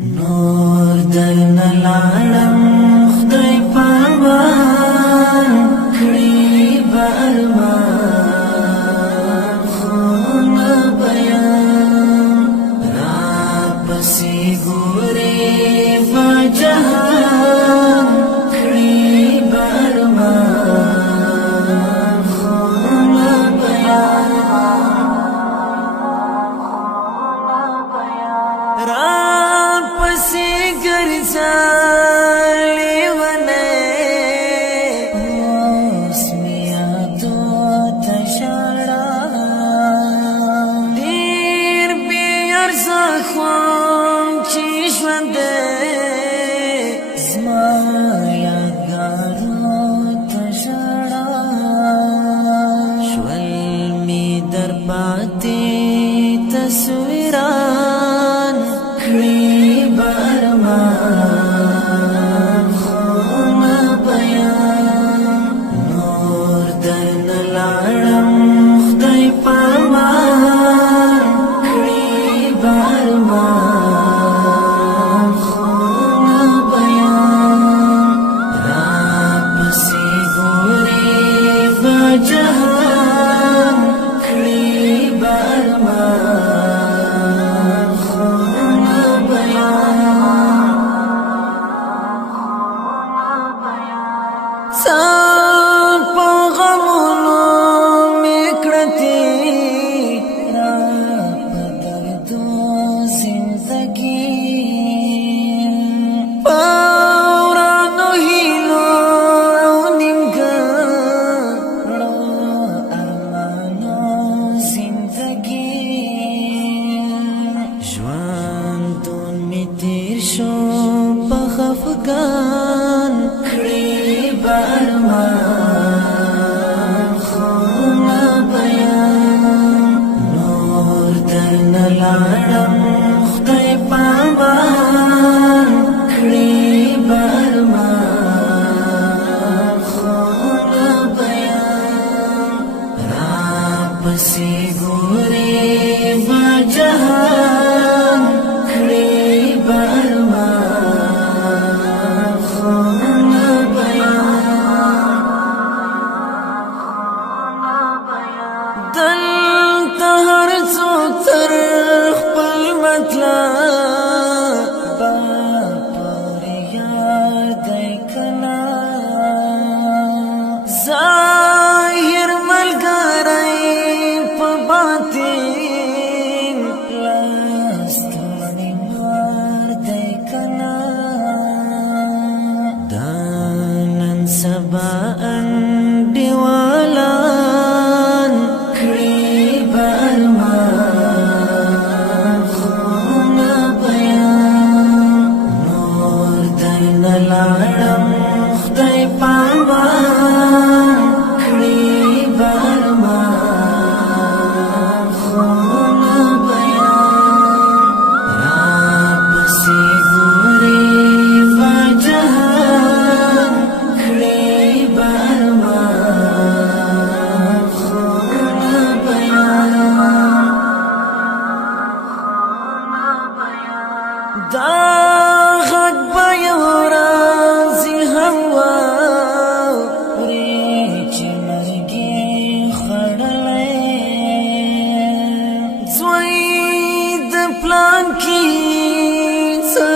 نور درن لاړم خدای پامان کړي به ارمان خو نه بیان را پسې ګورې په جهان کړي به ارمان خو نه بیان تصویران کړي به ارمان خو نه بیان نور درنه لاړم خدای پامان کړي به ارمان خو نه بیان را پسې ګورې په جهان کړي به ارمان سان په غمونو مې کړتې را په دردو زندګي په ورانو هیلو او نیمګړو ارمانو زندګي ژوندون مې تېر شو په خفګان ارمان خو نه بیان نور درنه لاړم خدای پامان کړي به ارمان خو نه بیان را پسې ګورې په جهان کړي به ارمان خو دلته هر څوک تر خپل مطلب پورې یار دی کنا ظاهر ملګری په باطن لاستونی مار دی کنا دا نن سبا انډیوالا لاړم خدای پامان کړي به ارمان خو نه بیان را پسې ګورې په جهان کړي به ارمان خو نه بیان دا غږ به یو پلان کی څه